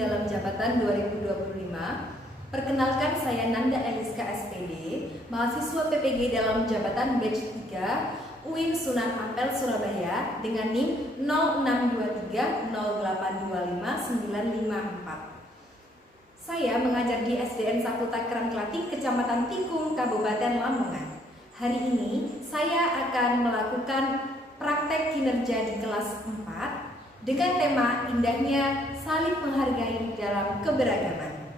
dalam Jabatan 2025. Perkenalkan, saya Nanda Eliska SPD, mahasiswa PPG dalam Jabatan Batch 3 UIN Sunan Ampel Surabaya dengan NIM 062308259554. Saya mengajar di SDN 1 Takeran Klating, Kecamatan Tingkung, Kabupaten Lamongan. Hari ini saya akan melakukan praktek kinerja di kelas 4 dengan tema indahnya saling menghargai dalam keberagaman.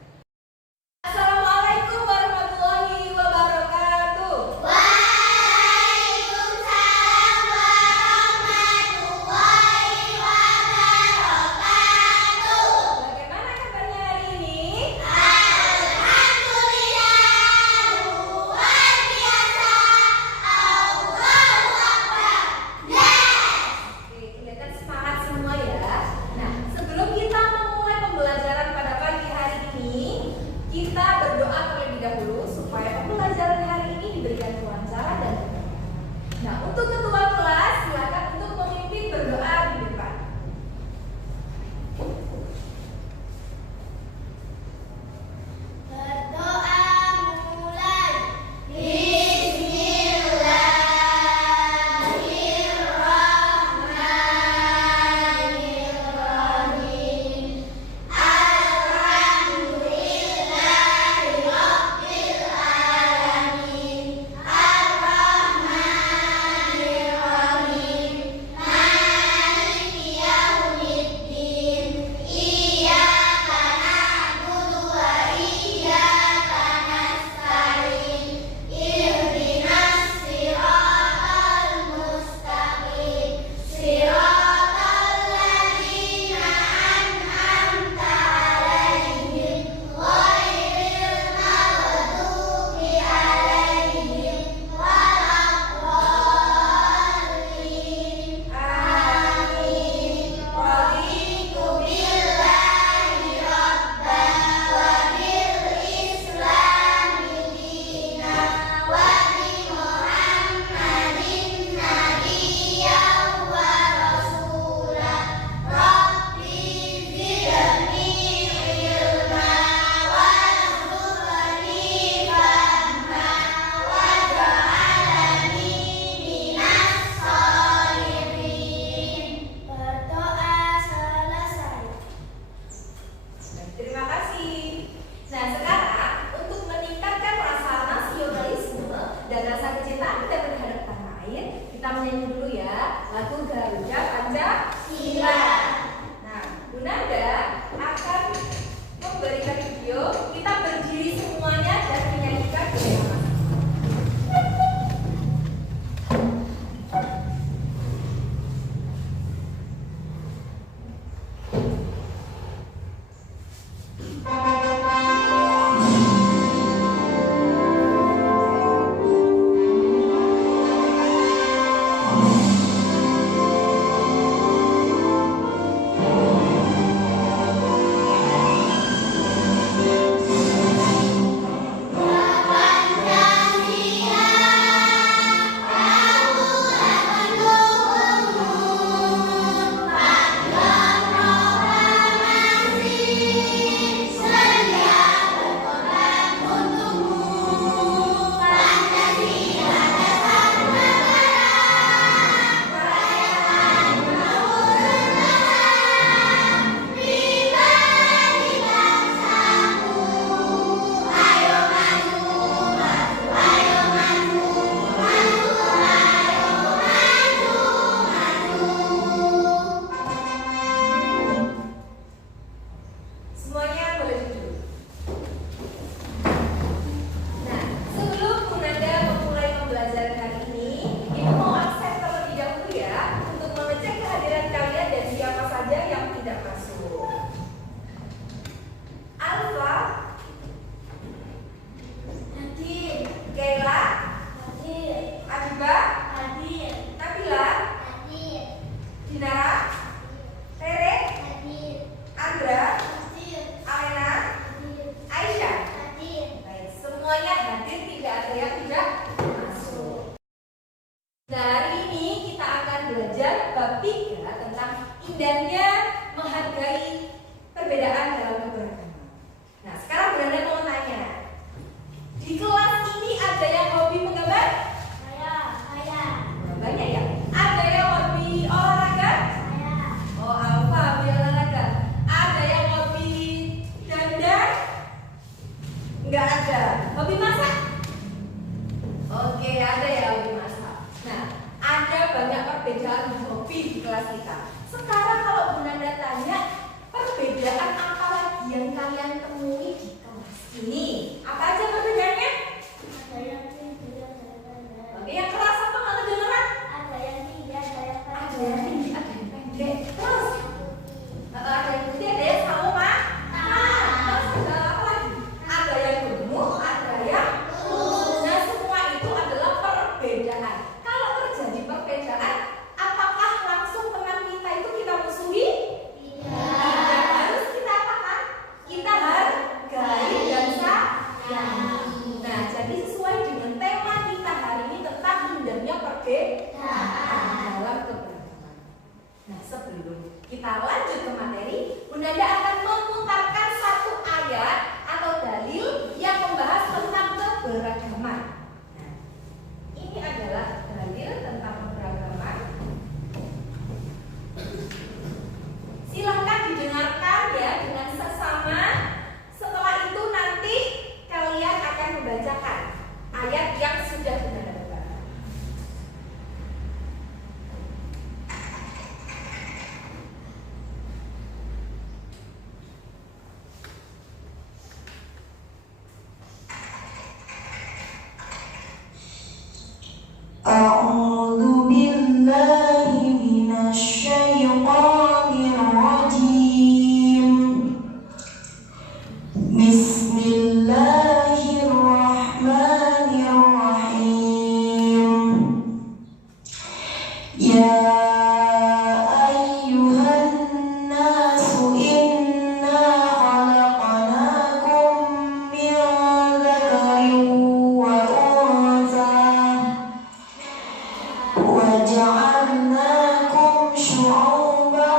Assalamualaikum warahmatullahi wabarakatuh. Waalaikumsalam warahmatullahi wabarakatuh. Bagaimana kabarnya hari ini? Alhamdulillah, luar biasa. Allahu Akbar. Yes. Oke, kelihatan semangat semua ya. Nah, sebelum kita memulai pembelajaran pada pagi hari ini, kita berdoa terlebih dahulu supaya pembelajaran hari ini diberikan kelancaran dan berkah. Nah, untuk ketua kelas silakan untuk memimpin berdoa di depan. Berdoa mulai. Bismillahirrahmanirrahim. Alhamdulillahirabbil alamin. Arrahmanirrahim. Maliki yaumiddin. Iyyaka na'budu wa iyyaka nasta'in. Ihdinas siratal mustaqim. Siratal ladzina an'amta 'alaihim ghairil maghdubi 'alaihim waladdallin. Amin. Raditu billahi rabban wa bil islami dinan wa bi Muhammadin nabiyyan wa rasulan. Rabbi zidni ilma warzuqni fahma waj'alni minas sholihin. Berdoa selesai. Terima kasih. Nah, sekarang untuk meningkatkan rasa nasionalisme dan rasa kecintaan kita terhadap tanah air, kita menyanyi dulu ya lagu Garuda Pancasila. Nah, Bu Nanda akan memberikan video, kita berdiri semuanya dan menyanyikan bersama. Semuanya boleh duduk. Nah, sebelum Bu Nanda memulai pembelajaran hari ini, Ibu mau akses terlebih dahulu ya untuk mengecek kehadiran kalian dan siapa saja yang tidak masuk. Alfa, Hadir. Gaila, Hadir. Abiba, Hadir. Nabila, Hadir. Dinara, Rere, Hadir. Andra, Hadir. Alena, Hadir. Aisyah. Hadir. Baik, semuanya hadir, tidak ada yang tidak masuk. Nah, hari ini kita akan belajar bab 3 tentang indahnya menghargai perbedaan dalam Di kelas ini ada yang hobi menggambar? Saya. Banyak ya. Ada yang hobi olahraga? Saya. Oh, apa hobi olahraga? Ada yang hobi dandan? Enggak ada. Hobi masak? Oke, ada ya hobi masak. Nah, ada banyak perbedaan hobi di kelas kita. Sekarang kalau Bu Nanda tanya, perbedaan apa lagi yang kalian temui di kelas ini? Apa aja perbedaannya? Ada yang tinggi, ada yang pendek. Oke, yang keras apa nggak kedengeran? Ada yang tinggi, ada yang Ada pendek. yang tinggi, ada yang pendek. Terus ada yang putih, ada yang sawo Pak. Terus ada apa lagi? Ada yang gemuk, ada yang lurus. Nah, semua itu adalah perbedaan. Kalau terjadi perbedaan, apakah langsung teman kita itu kita musuhi? Tidak. Harus kita apakan? Kita hargai dan sayangi. Nah, jadi sesuai dengan tema kita hari ini tentang indahnya perbedaan dalam keberagaman. Nah, sebelum kita lanjut ke materi, Bu Nanda akan memutarkan satu ayat atau dalil yang membahas tentang keberagaman. Nah, ini adalah dalil tentang keberagaman. Silahkan didengarkan ya dengan sesama. Setelah itu nanti kalian akan membacakan ayat yang sudah Bu Nanda bacakan. أعوذ بالله من الشيطان الرجيم بسم الله الرحمن الرحيم يا أيها الناس إنا خلقناكم من ذكر وأنثى وجعلناكم شعوبا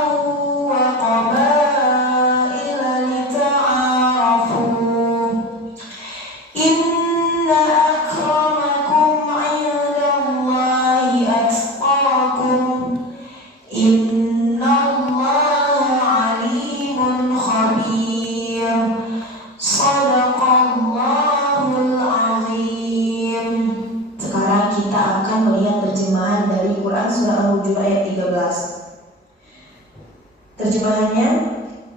وقبائل لتعارفوا إن أكرمكم عند الله أتقاكم إن الله عليم خبير صدق الله العظيم. Sekarang kita akan melihat terjemahan dari Quran Surah Al-Hujurat ayat 13. Terjemahannya,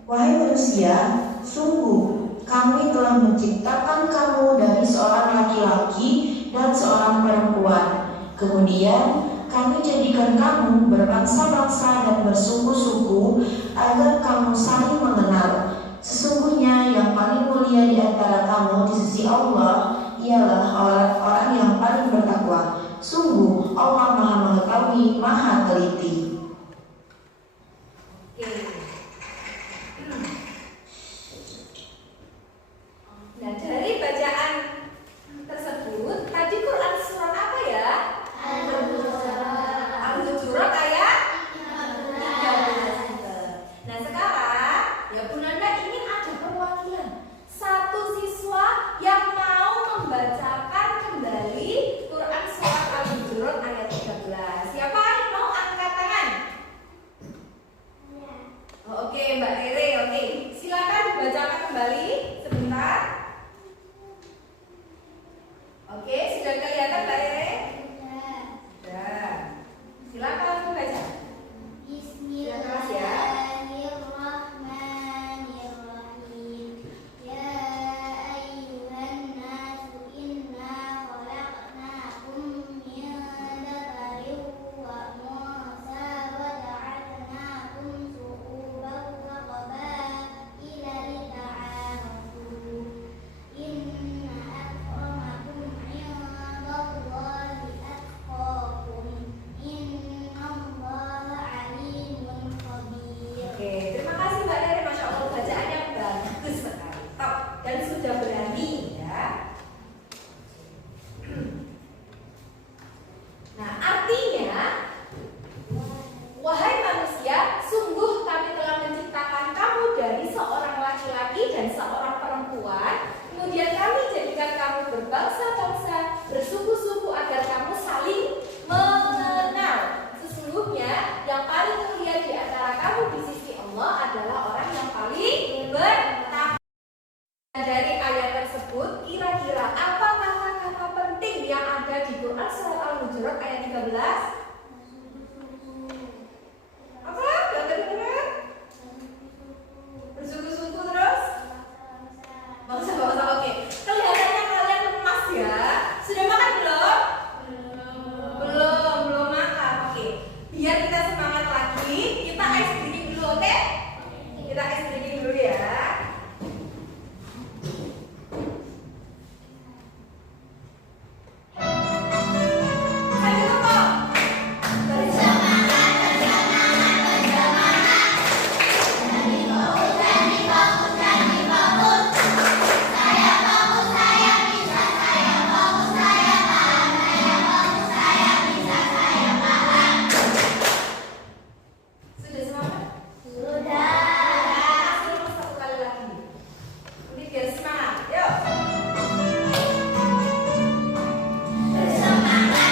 wahai manusia, sungguh kami telah menciptakan kamu dari seorang laki-laki dan seorang perempuan. Kemudian kami jadikan kamu berbangsa-bangsa dan bersuku-suku agar kamu saling mengenal. Sesungguhnya yang paling mulia di antara kamu di sisi Allah ialah orang yang paling bertakwa. Sungguh Allah Maha Mengetahui, Maha Teliti. Oke. Nah, dari bacaan tersebut, tadi Quran surat apa ya? Al-Hujurat ayat 13. Nah, sekarang ya Bu Nanda ingin ada perwakilan satu siswa yang mau membacakan kembali Quran surat Al-Hujurat ayat 13. Siapa yang mau angkat tangan? Oh, oke, Mbak Rere, oke. Silakan dibacakan kembali sebentar. Oke, sudah kelihatan Mbak Rere? Sudah. Silakan membaca. Bismillahirrahmanirrahim. Ya ayyuhan nasu inna khalaqnakum min dzakarin wa unsa wa ja'alnakum syu'uban wa qabaila lita'arafu. Inna akramakum 'inda 13. Apa? Gak kedengeran? Bersuku-suku terus? Bangsa-bangsa. Oke. Kelihatannya kalian lemas ya. Sudah makan belum? Belum makan. Oke. Biar kita semangat lagi, kita ice drinking dulu, oke? Kita ice drinking dulu ya. Sudah semangat? Sudah. Sudah satu kali lagi. Ini biar semangat. Yuk. Sudah semangat?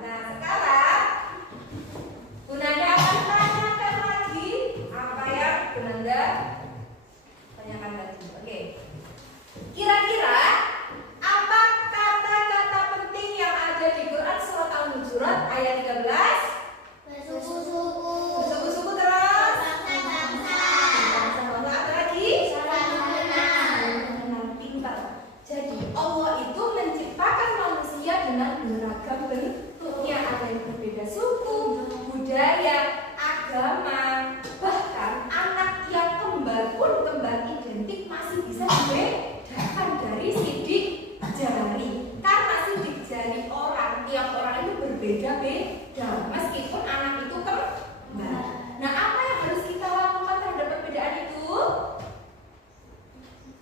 Nah, sekarang Gunanda akan tanyakan lagi apa yang Gunanda tanyakan tadi. Oke. Kira-kira apa kata-kata penting yang ada di Quran surat Al-Hujurat ayat 13? Bersuku-suku. Suku-suku terus. Bangsa-bangsa. Bangsa-bangsa apa lagi? Saling mengenal. Mengenal, pintar. Jadi Allah itu menciptakan manusia dengan beragam bentuknya. Ada yang berbeda suku, budaya, agama, bahkan anak yang kembar pun kembar identik masih bisa dibedakan dari sidik jari. Karena sidik jari orang, tiap orang itu berbeda-beda meskipun anak itu kembar. Nah, apa yang harus kita lakukan terhadap perbedaan itu?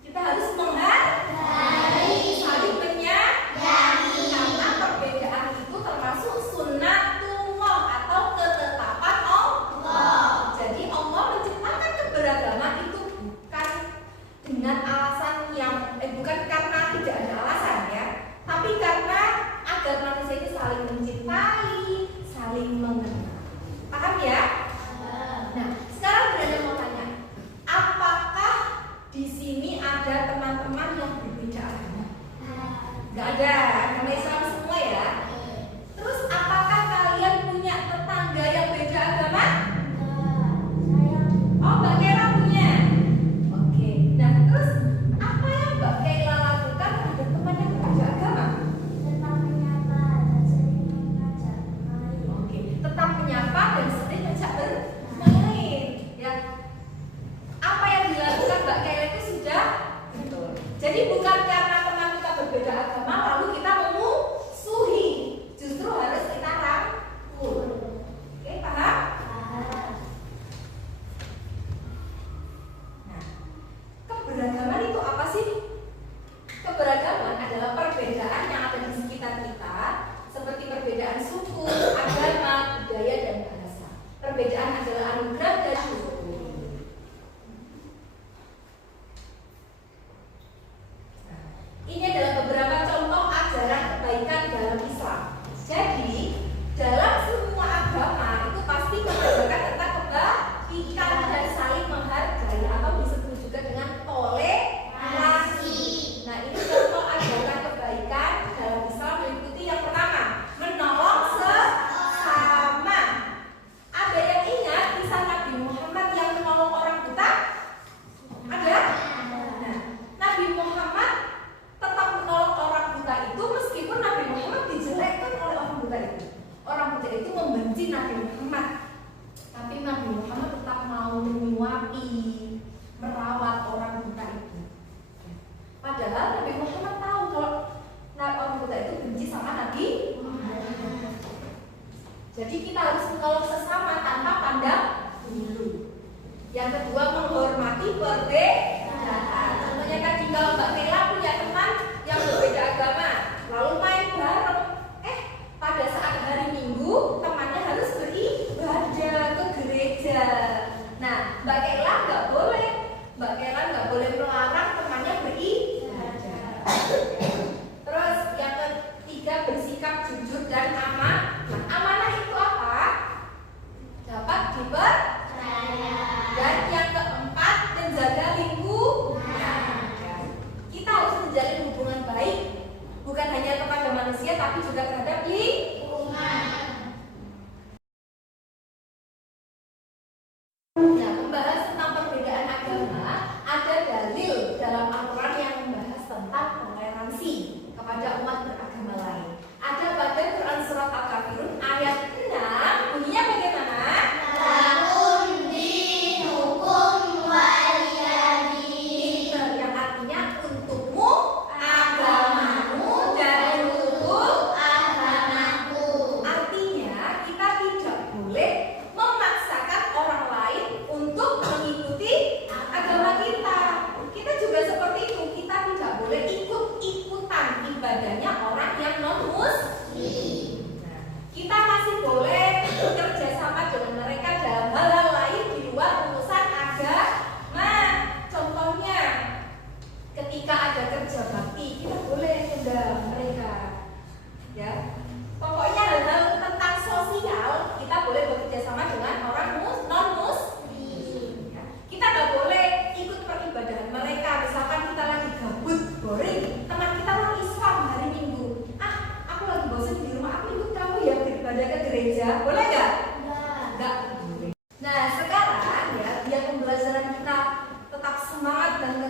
Kita harus menghargai, saling menyayangi, karena perbedaan itu termasuk sunnatullah atau ketetapan Allah. Jadi Allah menciptakan keberagaman itu bukan dengan alasan yang bukan karena tidak ada alasan ya, tapi karena agar manusia itu saling mencintai, saling mengenal. Paham ya? Nah, sekarang Brenda mau tanya, apakah di sini ada teman-teman yang berbeda agama? Gak ada, agama Islam semua ya. Terus apakah kalian punya tetangga yang beda agama? Oh, Mbak Kela punya. Oke, nah terus apa yang Mbak Kela lakukan terhadap teman yang berbeda agama? Tetap menyapa dan sering mengajak main. Oke, tetap menyapa dan sering ajak bermain. Ya, apa yang dilakukan Mbak Kela itu sudah betul. Jadi bukan karena teman kita berbeda agama lalu kita memusuhi, justru harus kita rangkul. Oke, paham? Nah, keberagaman itu apa sih? Keberagaman adalah perbedaan yang ada di sekitar kita, seperti perbedaan suku, agama, budaya, dan bahasa. Perbedaan adalah anugerah dan syukur. Nah, ini adalah beberapa contoh ajaran kebaikan dalam Islam. Jadi, dalam semua agama itu pasti mengajarkan tentang kebaikan dan saling menghargai atau disebut juga dengan toleransi. Nah, ini contoh ajaran kebaikan dalam Islam meliputi yang pertama, menolong sesama. Ada yang ingat kisah Nabi Muhammad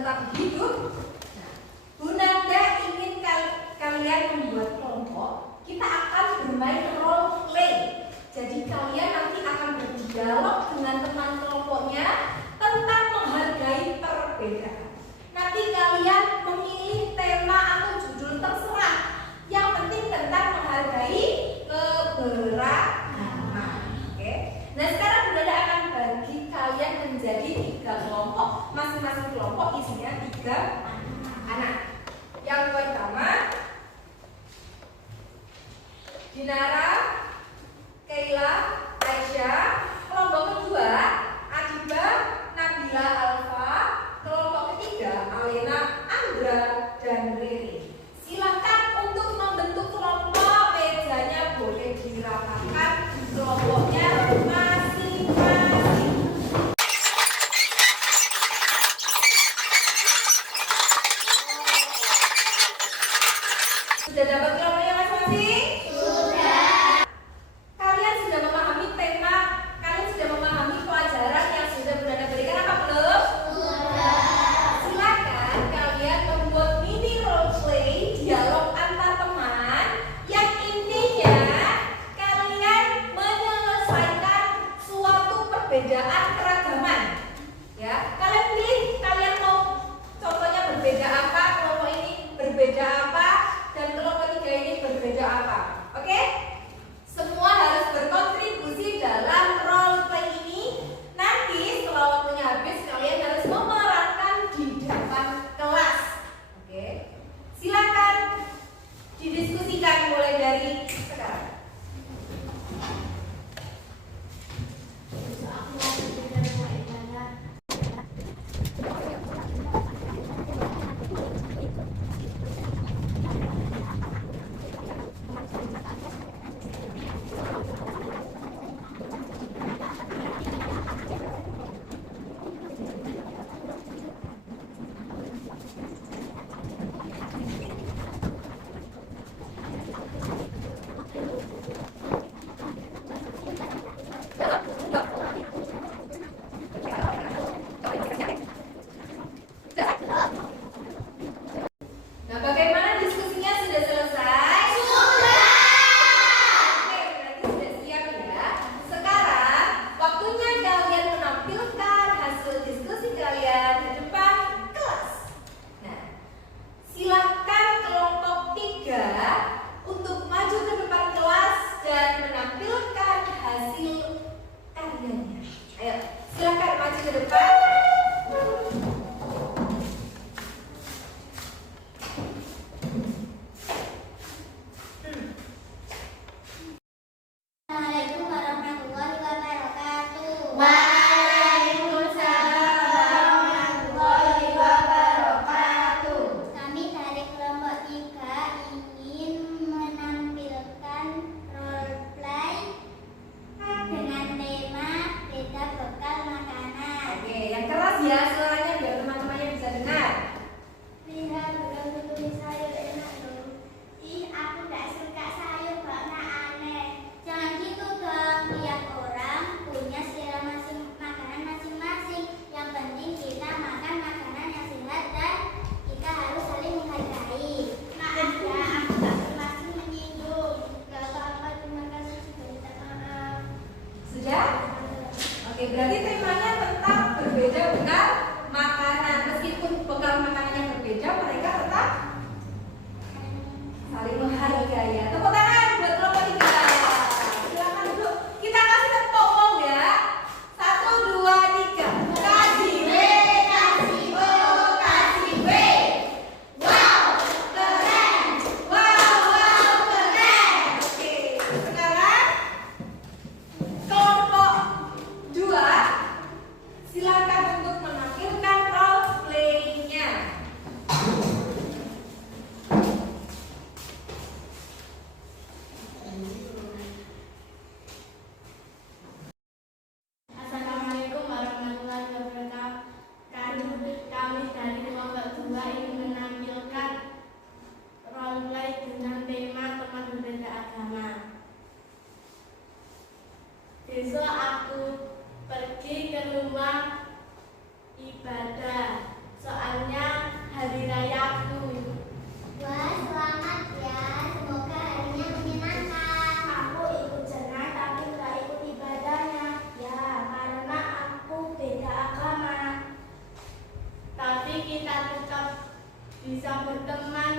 tetap hidup. Nah, Bu Nanda ingin kalian membuat kelompok. Kita akan bermain role play. Jadi kalian nanti akan berdialog dengan teman kelompoknya tentang menghargai perbedaan. Nanti kalian memilih tema atau judul terserah. Yang penting tentang menghargai keberagaman. Oke. Nah sekarang Bu Nanda akan bagi kalian menjadi 3 kelompok. Masing-masing kelompok isinya 3 anak. Yang pertama Dinara, Keila, Aisyah. Kelompok kedua Adiba, Nabila, Alfa. Kelompok ketiga Alena, Andra, dan Riri. Silakan untuk membentuk kelompok. Mejanya boleh dirapatkan di kelompoknya masing-masing. Sudah dapat kelompoknya masing-masing? Kalian sudah memahami tema, kalian sudah memahami pelajaran yang sudah Bu Nanda berikan apa belum? Silakan kalian membuat mini role play dialog antar teman yang intinya kalian menyelesaikan suatu perbedaan keragaman. Ya, kalian pilih kalian mau contohnya berbeda apa, kelompok ini berbeda apa, dan kelompok tiga ini berbeda apa. Oke? Semua harus berkontribusi dalam role play ini. Nanti setelah waktunya habis kalian harus memerankan di depan kelas. Oke? Silakan didiskusikan mulai dari sekarang. Aku mau berbeda sama Ibana. bisa berteman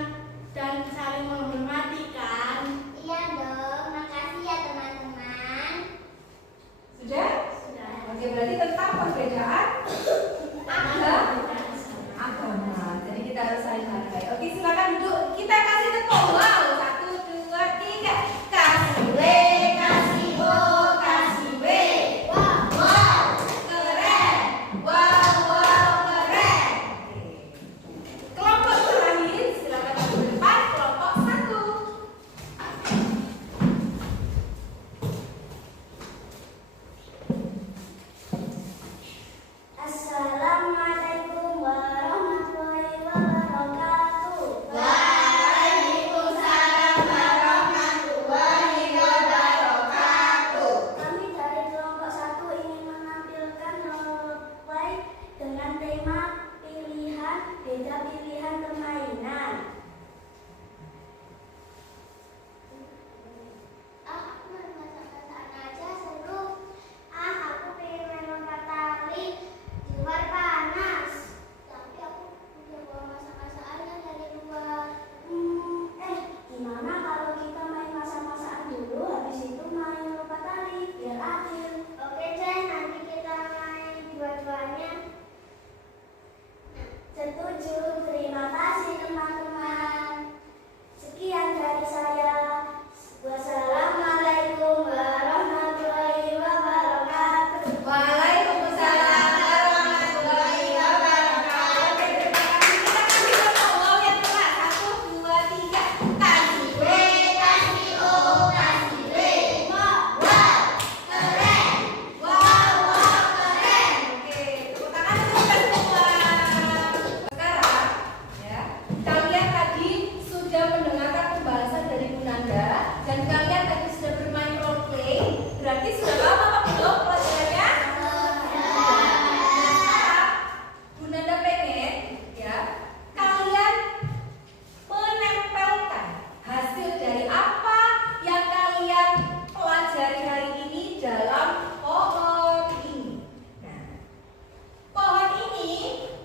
dan saling menghormati kan? Iya dong, makasih ya teman-teman. Sudah? Sudah. Oke, berarti tentang perbedaan agama. Jadi kita harus saling menghargai. Oke, silakan duduk. Kita kasih tepuk. Wow, 1, 2, 3. Kasih W, kasih O, kasih W. Wow, wow, keren. Wow, wow, keren. Oke. Kelompok terakhir, silakan duduk depan. Kelompok 1. Assalamualaikum warahmatullahi wabarakatuh. Waalaikumsalam warahmatullahi wabarakatuh. Kami dari kelompok 1 ingin menampilkan role-play dengan tema beda pilihan permainan. Aku main masak-masakan aja seru. Aku pengen main lompat tali di luar panas. Tapi aku udah bawa masak-masakannya dari luar. Gimana kalau kita main masak-masakan dulu, habis itu main lompat tali biar adil. Oke deh, nanti kita main dua-duanya. Setuju, terima kasih teman-teman. Sekian dari saya. Wassalamualaikum warahmatullahi wabarakatuh. Waalaikumsalam warahmatullahi wabarakatuh. Oke, terima kasih. Kita kasih tepuk wow yang keras. 1, 2, 3. Kasih W, kasih O, kasih W. Wow, keren. Wow, wow, keren. Oke, tepuk tangan untuk kita semua. Sekarang, ya, kalian tadi sudah mendengarkan pembahasan dari Bu Nanda dan kalian tadi sudah bermain role play. Berarti sudah paham apa belum pelajarannya? Bu Nanda pengen ya kalian menempelkan hasil dari apa yang kalian pelajari hari ini dalam pohon ini. Nah, pohon ini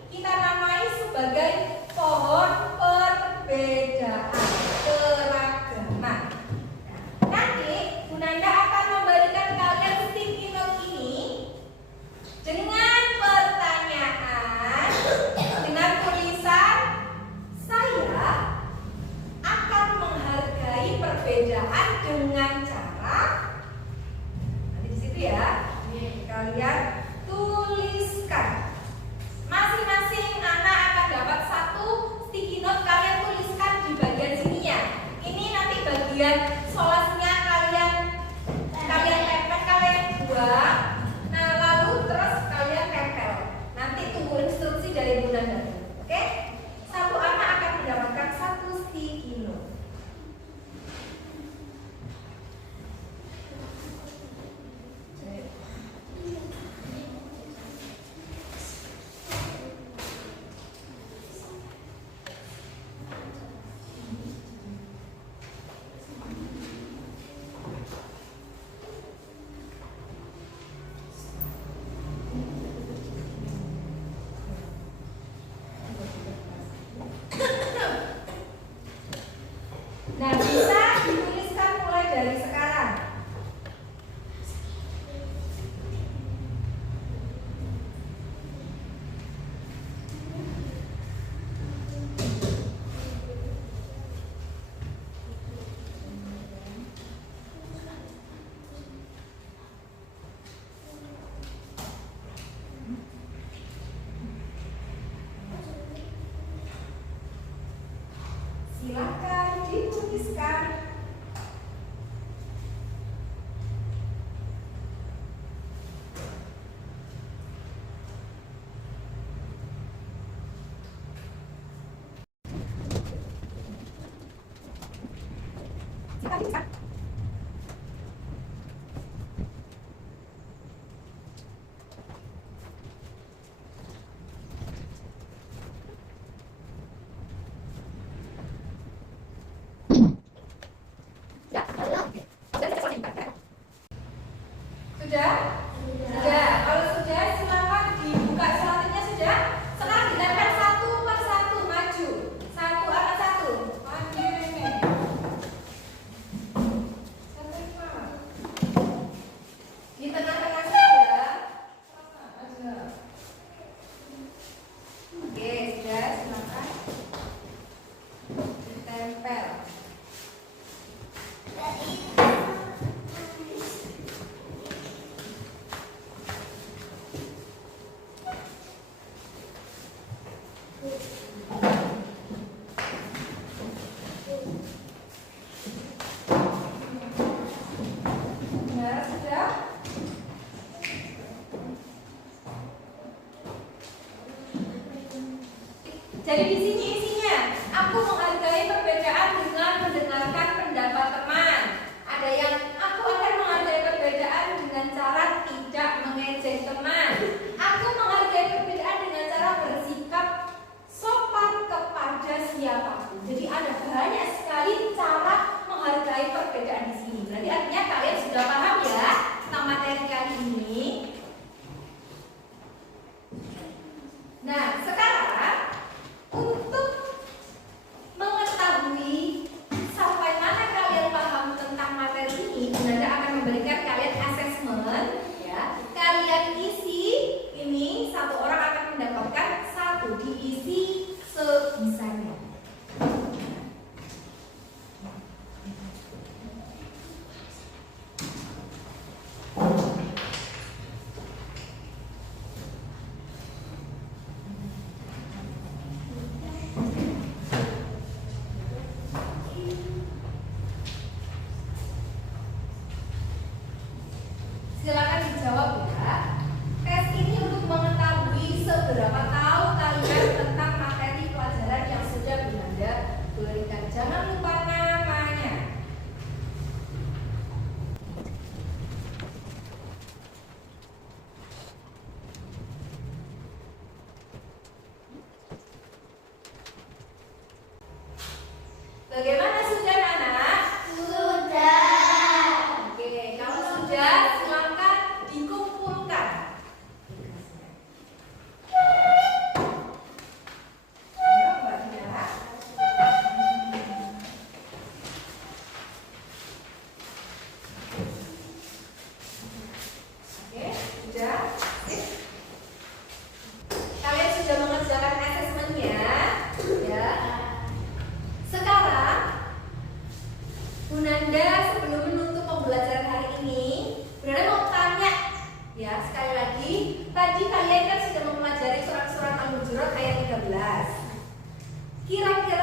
kita namai sebagai pohon perbedaan keragaman. Nah, nanti Bu Nanda akan memberikan kalian sticky note ini dengan pertanyaan dengan tulisan saya akan menghargai perbedaan dengan cara nanti di situ ya kalian tuliskan masing-masing anak akan dapat 1 sticky note kalian tuliskan di bagian sininya ini nanti bagian solasinya kalian tempel kalian buang nah lalu terus kalian tempel nanti tunggu instruksi dari Bu Nanda oke 1 anak akan mendapatkan 1 sticky note. Nah, bisa dituliskan mulai dari sekarang. Silakan dituliskan. Silakan dituliskan. Sudah? Sudah. Kalau sudah, silakan dibuka selanjutnya sudah. Sekarang ditempel 1 per 1 maju. nempel. Benar, sudah? Jadi di sini isinya, aku menghargai perbedaan dengan mendengarkan pendapat teman. Ada yang aku akan menghargai perbedaan dengan cara tidak mengejek teman. Aku menghargai perbedaan dengan cara bersikap sopan kepada siapapun. Jadi ada banyak sekali cara menghargai perbedaan di sini. Berarti artinya kalian sudah paham ya tentang materi kali ini. Nah, sekarang untuk mengetahui sampai mana kalian paham tentang materi ini, Nanda akan memberikan kalian asesmen ya. Kalian isi ini, satu orang akan mendapatkan 1, diisi sebisanya. Silakan dijawab ya. Tes ini untuk mengetahui seberapa tahu kalian tentang materi pelajaran yang sudah Nanda berikan. Jangan lupa namanya. Bagaimana, sudah anak? Sudah. Oke, kalau sudah silakan dikumpulkan. Ayo, Mbak Diana. Oke, sudah. Sip. Kalian sudah mengerjakan asesmennya, ya. Sekarang Bu Nanda sebelum menutup pembelajaran hari ini, Bu Nanda mau tanya ya sekali lagi. Tadi kalian kan sudah mempelajari surat-surat Al-Hujurat ayat 13. Kira-kira